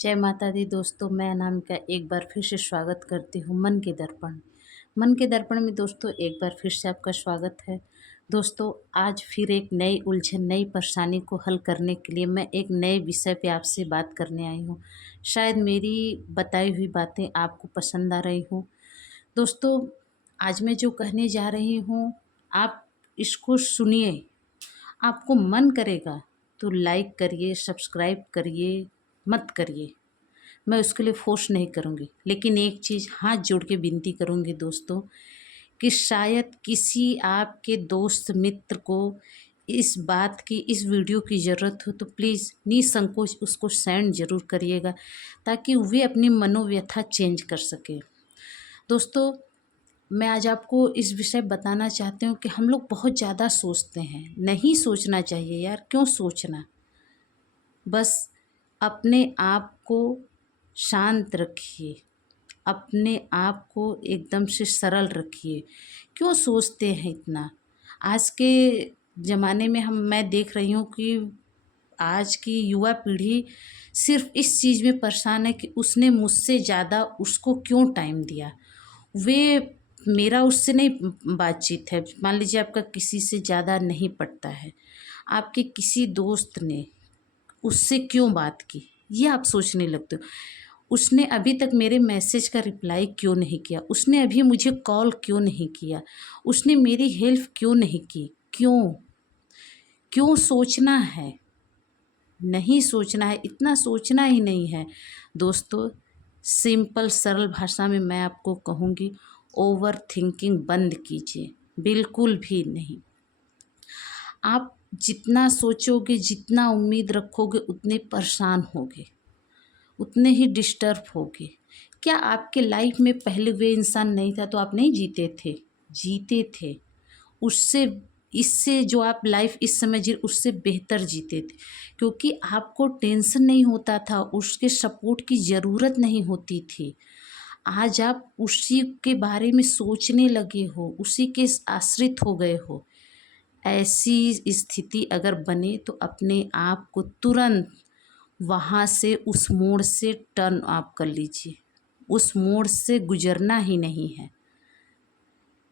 जय माता दी दोस्तों, मैं अनामिका एक बार फिर से स्वागत करती हूँ मन के दर्पण। मन के दर्पण में दोस्तों एक बार फिर से आपका स्वागत है। दोस्तों आज फिर एक नई उलझन, नई परेशानी को हल करने के लिए मैं एक नए विषय पे आपसे बात करने आई हूँ। शायद मेरी बताई हुई बातें आपको पसंद आ रही हो। दोस्तों आज मैं जो कहने जा रही हूँ, आप इसको सुनिए। आपको मन करेगा तो लाइक करिए, सब्सक्राइब करिए, मत करिए। मैं उसके लिए फ़ोर्स नहीं करूँगी, लेकिन एक चीज़ हाथ जोड़ के विनती करूँगी दोस्तों, कि शायद किसी आपके दोस्त मित्र को इस बात की, इस वीडियो की ज़रूरत हो तो प्लीज़ निसंकोच उसको सेंड ज़रूर करिएगा, ताकि वे अपनी मनोव्यथा चेंज कर सके। दोस्तों मैं आज आपको इस विषय बताना चाहती हूँ कि हम लोग बहुत ज़्यादा सोचते हैं। नहीं सोचना चाहिए यार, क्यों सोचना। बस अपने आप को शांत रखिए, अपने आप को एकदम से सरल रखिए। क्यों सोचते हैं इतना। आज के ज़माने में मैं देख रही हूँ कि आज की युवा पीढ़ी सिर्फ इस चीज़ में परेशान है कि उसने मुझसे ज़्यादा उसको क्यों टाइम दिया। वे मेरा उससे नहीं बातचीत है, मान लीजिए आपका किसी से ज़्यादा नहीं पड़ता है, आपके किसी दोस्त ने उससे क्यों बात की, ये आप सोचने लगते हो। उसने अभी तक मेरे मैसेज का रिप्लाई क्यों नहीं किया, उसने अभी मुझे कॉल क्यों नहीं किया, उसने मेरी हेल्प क्यों नहीं की। क्यों क्यों सोचना है। नहीं सोचना है, इतना सोचना ही नहीं है। दोस्तों सिंपल सरल भाषा में मैं आपको कहूँगी, ओवर थिंकिंग बंद कीजिए, बिल्कुल भी नहीं। आप जितना सोचोगे, जितना उम्मीद रखोगे, उतने परेशान होगे, उतने ही डिस्टर्ब होगे। क्या आपके लाइफ में पहले वे इंसान नहीं था तो आप नहीं जीते थे? जीते थे। उससे इससे जो आप लाइफ इस समय जी उससे बेहतर जीते थे, क्योंकि आपको टेंशन नहीं होता था, उसके सपोर्ट की ज़रूरत नहीं होती थी। आज आप उसी के बारे में सोचने लगे हो, उसी के आश्रित हो गए हो। ऐसी स्थिति अगर बने तो अपने आप को तुरंत वहाँ से, उस मोड़ से टर्न आप कर लीजिए। उस मोड़ से गुजरना ही नहीं है।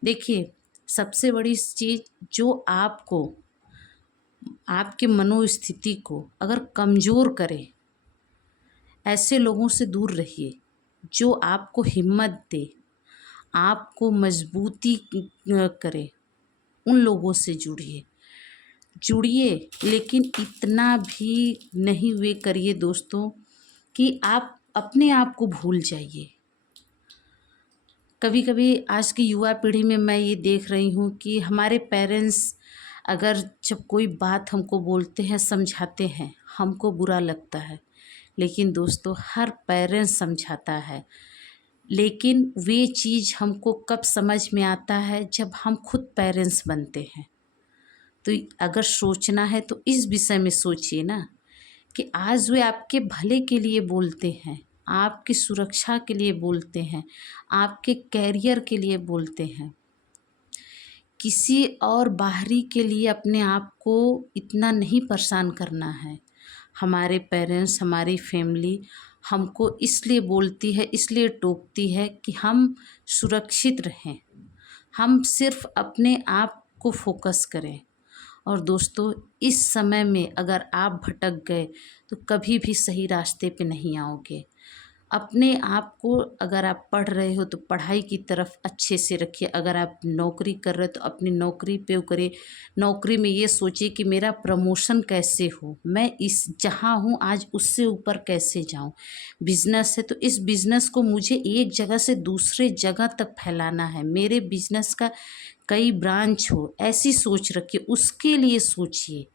देखिए सबसे बड़ी चीज़ जो आपको, आपके मनोस्थिति को अगर कमज़ोर करे, ऐसे लोगों से दूर रहिए। जो आपको हिम्मत दे, आपको मजबूती करे, उन लोगों से जुड़िए। लेकिन इतना भी नहीं वे करिए दोस्तों कि आप अपने आप को भूल जाइए। कभी कभी आज की युवा पीढ़ी में मैं ये देख रही हूँ कि हमारे पेरेंट्स अगर जब कोई बात हमको बोलते हैं, समझाते हैं, हमको बुरा लगता है। लेकिन दोस्तों हर पेरेंट्स समझाता है, लेकिन वे चीज़ हमको कब समझ में आता है, जब हम खुद पेरेंट्स बनते हैं। तो अगर सोचना है तो इस विषय में सोचिए ना, कि आज वे आपके भले के लिए बोलते हैं, आपकी सुरक्षा के लिए बोलते हैं, आपके कैरियर के लिए बोलते हैं। किसी और बाहरी के लिए अपने आप को इतना नहीं परेशान करना है। हमारे पेरेंट्स, हमारी फैमिली हमको इसलिए बोलती है, इसलिए टोकती है कि हम सुरक्षित रहें, हम सिर्फ अपने आप को फोकस करें। और दोस्तों इस समय में अगर आप भटक गए तो कभी भी सही रास्ते पे नहीं आओगे। अपने आप को, अगर आप पढ़ रहे हो तो पढ़ाई की तरफ अच्छे से रखिए। अगर आप नौकरी कर रहे हो तो अपनी नौकरी पे वो करिए। नौकरी में ये सोचिए कि मेरा प्रमोशन कैसे हो, मैं इस जहाँ हूँ आज उससे ऊपर कैसे जाऊँ। बिजनेस है तो इस बिजनेस को मुझे एक जगह से दूसरे जगह तक फैलाना है, मेरे बिजनेस का कई ब्रांच हो, ऐसी सोच रखिए, उसके लिए सोचिए।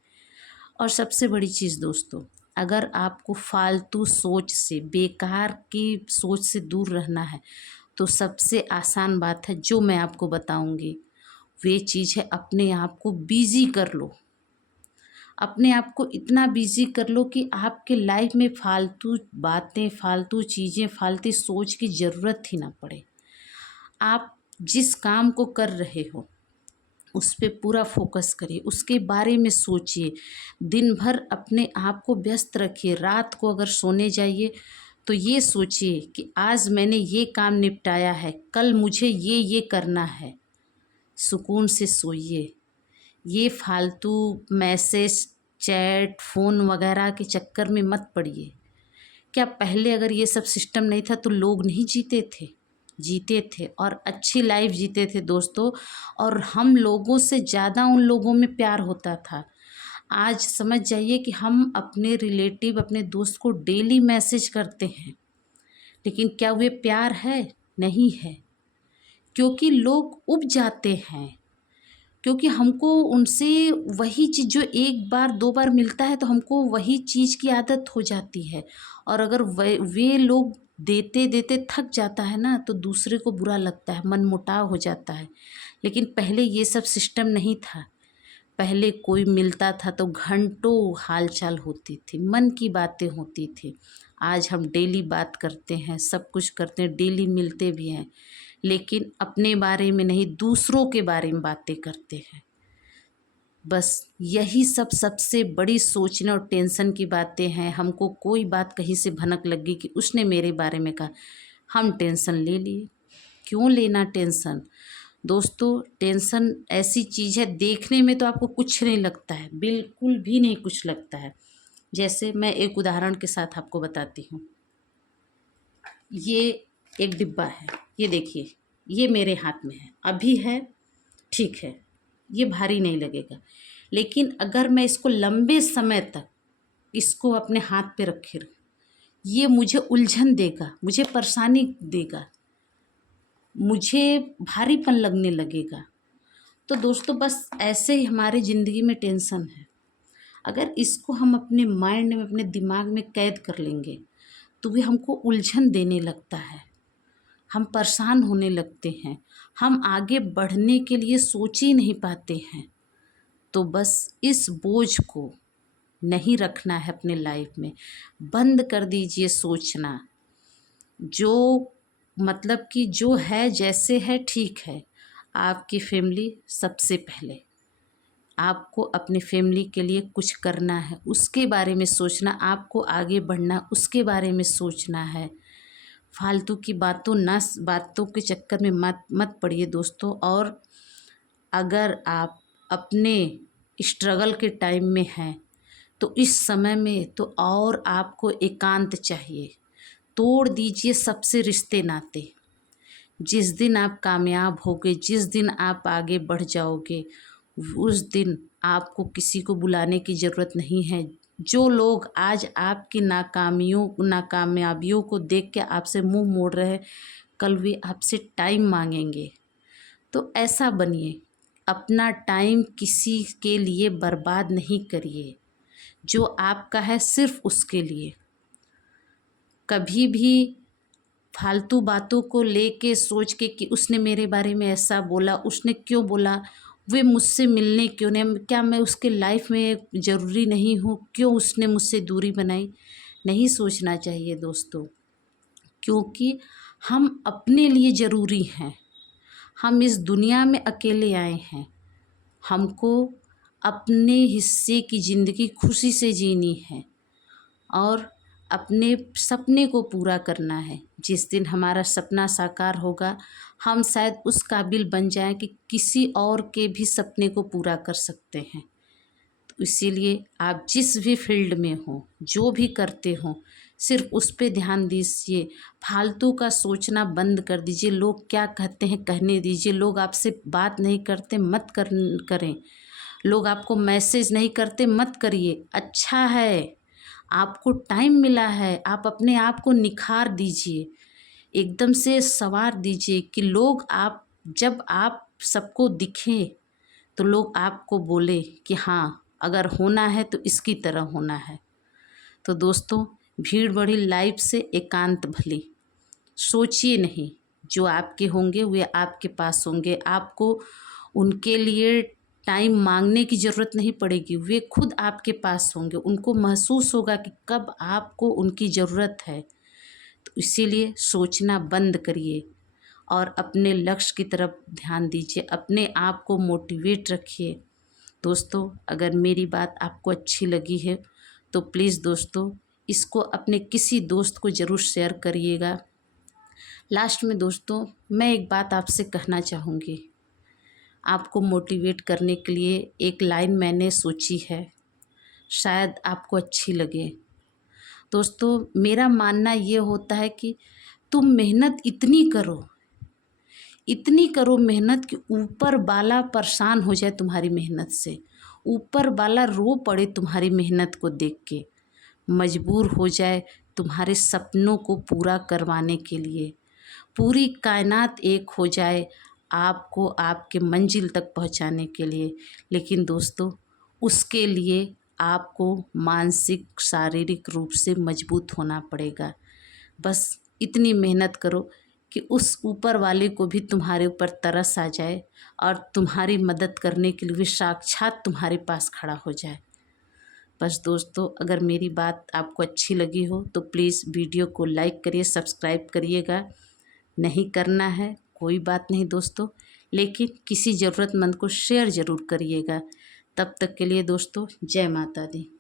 और सबसे बड़ी चीज़ दोस्तों, अगर आपको फालतू सोच से, बेकार की सोच से दूर रहना है तो सबसे आसान बात है जो मैं आपको बताऊंगी, वे चीज़ है अपने आप को बिजी कर लो। अपने आप को इतना बिजी कर लो कि आपके लाइफ में फालतू बातें, फालतू चीज़ें, फालतू सोच की ज़रूरत ही ना पड़े। आप जिस काम को कर रहे हो उस पे पूरा फोकस करिए, उसके बारे में सोचिए। दिन भर अपने आप को व्यस्त रखिए। रात को अगर सोने जाइए तो ये सोचिए कि आज मैंने ये काम निपटाया है, कल मुझे ये करना है। सुकून से सोइए। ये फालतू मैसेज, चैट, फ़ोन वगैरह के चक्कर में मत पड़िए। क्या पहले अगर ये सब सिस्टम नहीं था तो लोग नहीं जीते थे? जीते थे और अच्छी लाइफ जीते थे दोस्तों। और हम लोगों से ज़्यादा उन लोगों में प्यार होता था। आज समझ जाइए कि हम अपने रिलेटिव, अपने दोस्त को डेली मैसेज करते हैं, लेकिन क्या वे प्यार है? नहीं है। क्योंकि लोग ऊब जाते हैं, क्योंकि हमको उनसे वही चीज़ जो एक बार दो बार मिलता है तो हमको वही चीज़ की आदत हो जाती है। और अगर वे लोग देते देते थक जाता है ना, तो दूसरे को बुरा लगता है, मनमुटाव हो जाता है। लेकिन पहले ये सब सिस्टम नहीं था। पहले कोई मिलता था तो घंटों हालचाल होती थी, मन की बातें होती थी। आज हम डेली बात करते हैं, सब कुछ करते हैं, डेली मिलते भी हैं, लेकिन अपने बारे में नहीं, दूसरों के बारे में बातें करते हैं। बस यही सब सबसे बड़ी सोचने और टेंशन की बातें हैं। हमको कोई बात कहीं से भनक लगी कि उसने मेरे बारे में कहा, हम टेंशन ले लिए। क्यों लेना टेंशन? दोस्तों, टेंशन ऐसी चीज़ है, देखने में तो आपको कुछ नहीं लगता है, बिल्कुल भी नहीं कुछ लगता है। जैसे मैं एक उदाहरण के साथ आपको बताती हूँ। ये एक डिब्बा है, ये देखिए, ये मेरे हाथ में है, अभी है, ठीक है, ये भारी नहीं लगेगा। लेकिन अगर मैं इसको लंबे समय तक इसको अपने हाथ पे रखे रहूँ, ये मुझे उलझन देगा, मुझे परेशानी देगा, मुझे भारीपन लगने लगेगा। तो दोस्तों, बस ऐसे ही हमारी ज़िंदगी में टेंशन है। अगर इसको हम अपने माइंड में, अपने दिमाग में कैद कर लेंगे तो भी हमको उलझन देने लगता है, हम परेशान होने लगते हैं, हम आगे बढ़ने के लिए सोच ही नहीं पाते हैं। तो बस इस बोझ को नहीं रखना है अपने लाइफ में। बंद कर दीजिए सोचना। जो मतलब कि जो है जैसे है ठीक है। आपकी फैमिली सबसे पहले। आपको अपनी फैमिली के लिए कुछ करना है, उसके बारे में सोचना, आपको आगे बढ़ना, उसके बारे में सोचना है। फालतू की बातों के चक्कर में मत मत पड़िए दोस्तों। और अगर आप अपने स्ट्रगल के टाइम में हैं तो इस समय में तो और आपको एकांत चाहिए। तोड़ दीजिए सबसे रिश्ते नाते। जिस दिन आप कामयाब होगे, जिस दिन आप आगे बढ़ जाओगे, उस दिन आपको किसी को बुलाने की ज़रूरत नहीं है। जो लोग आज आपकी नाकामयाबियों को देख के आपसे मुंह मोड़ रहे हैं, कल वे आपसे टाइम मांगेंगे। तो ऐसा बनिए, अपना टाइम किसी के लिए बर्बाद नहीं करिए। जो आपका है सिर्फ उसके लिए। कभी भी फालतू बातों को लेके सोच के कि उसने मेरे बारे में ऐसा बोला, उसने क्यों बोला, वे मुझसे मिलने क्यों नहीं, क्या मैं उसके लाइफ में ज़रूरी नहीं हूँ, क्यों उसने मुझसे दूरी बनाई, नहीं सोचना चाहिए दोस्तों। क्योंकि हम अपने लिए ज़रूरी हैं। हम इस दुनिया में अकेले आए हैं। हमको अपने हिस्से की ज़िंदगी खुशी से जीनी है और अपने सपने को पूरा करना है। जिस दिन हमारा सपना साकार होगा, हम शायद उस काबिल बन जाएं कि किसी और के भी सपने को पूरा कर सकते हैं। तो इसीलिए आप जिस भी फील्ड में हो, जो भी करते हो, सिर्फ उस पे ध्यान दीजिए। फालतू का सोचना बंद कर दीजिए। लोग क्या कहते हैं कहने दीजिए। लोग आपसे बात नहीं करते, मत करें। लोग आपको मैसेज नहीं करते, मत करिए। अच्छा है, आपको टाइम मिला है, आप अपने आप को निखार दीजिए, एकदम से संवार दीजिए कि लोग जब आप सबको दिखें तो लोग आपको बोले कि हाँ, अगर होना है तो इसकी तरह होना है। तो दोस्तों, भीड़ बड़ी लाइफ से एकांत भली। सोचिए नहीं, जो आपके होंगे वे आपके पास होंगे। आपको उनके लिए टाइम मांगने की ज़रूरत नहीं पड़ेगी, वे खुद आपके पास होंगे। उनको महसूस होगा कि कब आपको उनकी ज़रूरत है। तो इसीलिए सोचना बंद करिए और अपने लक्ष्य की तरफ ध्यान दीजिए। अपने आप को मोटिवेट रखिए। दोस्तों, अगर मेरी बात आपको अच्छी लगी है तो प्लीज़ दोस्तों इसको अपने किसी दोस्त को ज़रूर शेयर करिएगा। लास्ट में दोस्तों मैं एक बात आपसे कहना चाहूँगी। आपको मोटिवेट करने के लिए एक लाइन मैंने सोची है, शायद आपको अच्छी लगे। दोस्तों मेरा मानना ये होता है कि तुम मेहनत इतनी करो मेहनत कि ऊपर वाला परेशान हो जाए तुम्हारी मेहनत से, ऊपर वाला रो पड़े तुम्हारी मेहनत को देख के, मजबूर हो जाए तुम्हारे सपनों को पूरा करवाने के लिए, पूरी कायनात एक हो जाए आपको आपके मंजिल तक पहुंचाने के लिए। लेकिन दोस्तों उसके लिए आपको मानसिक शारीरिक रूप से मजबूत होना पड़ेगा। बस इतनी मेहनत करो कि उस ऊपर वाले को भी तुम्हारे ऊपर तरस आ जाए और तुम्हारी मदद करने के लिए भी साक्षात तुम्हारे पास खड़ा हो जाए। बस दोस्तों अगर मेरी बात आपको अच्छी लगी हो तो प्लीज़ वीडियो को लाइक करिए, सब्सक्राइब करिएगा। नहीं करना है कोई बात नहीं दोस्तों, लेकिन किसी ज़रूरतमंद को शेयर ज़रूर करिएगा। तब तक के लिए दोस्तों जय माता दी।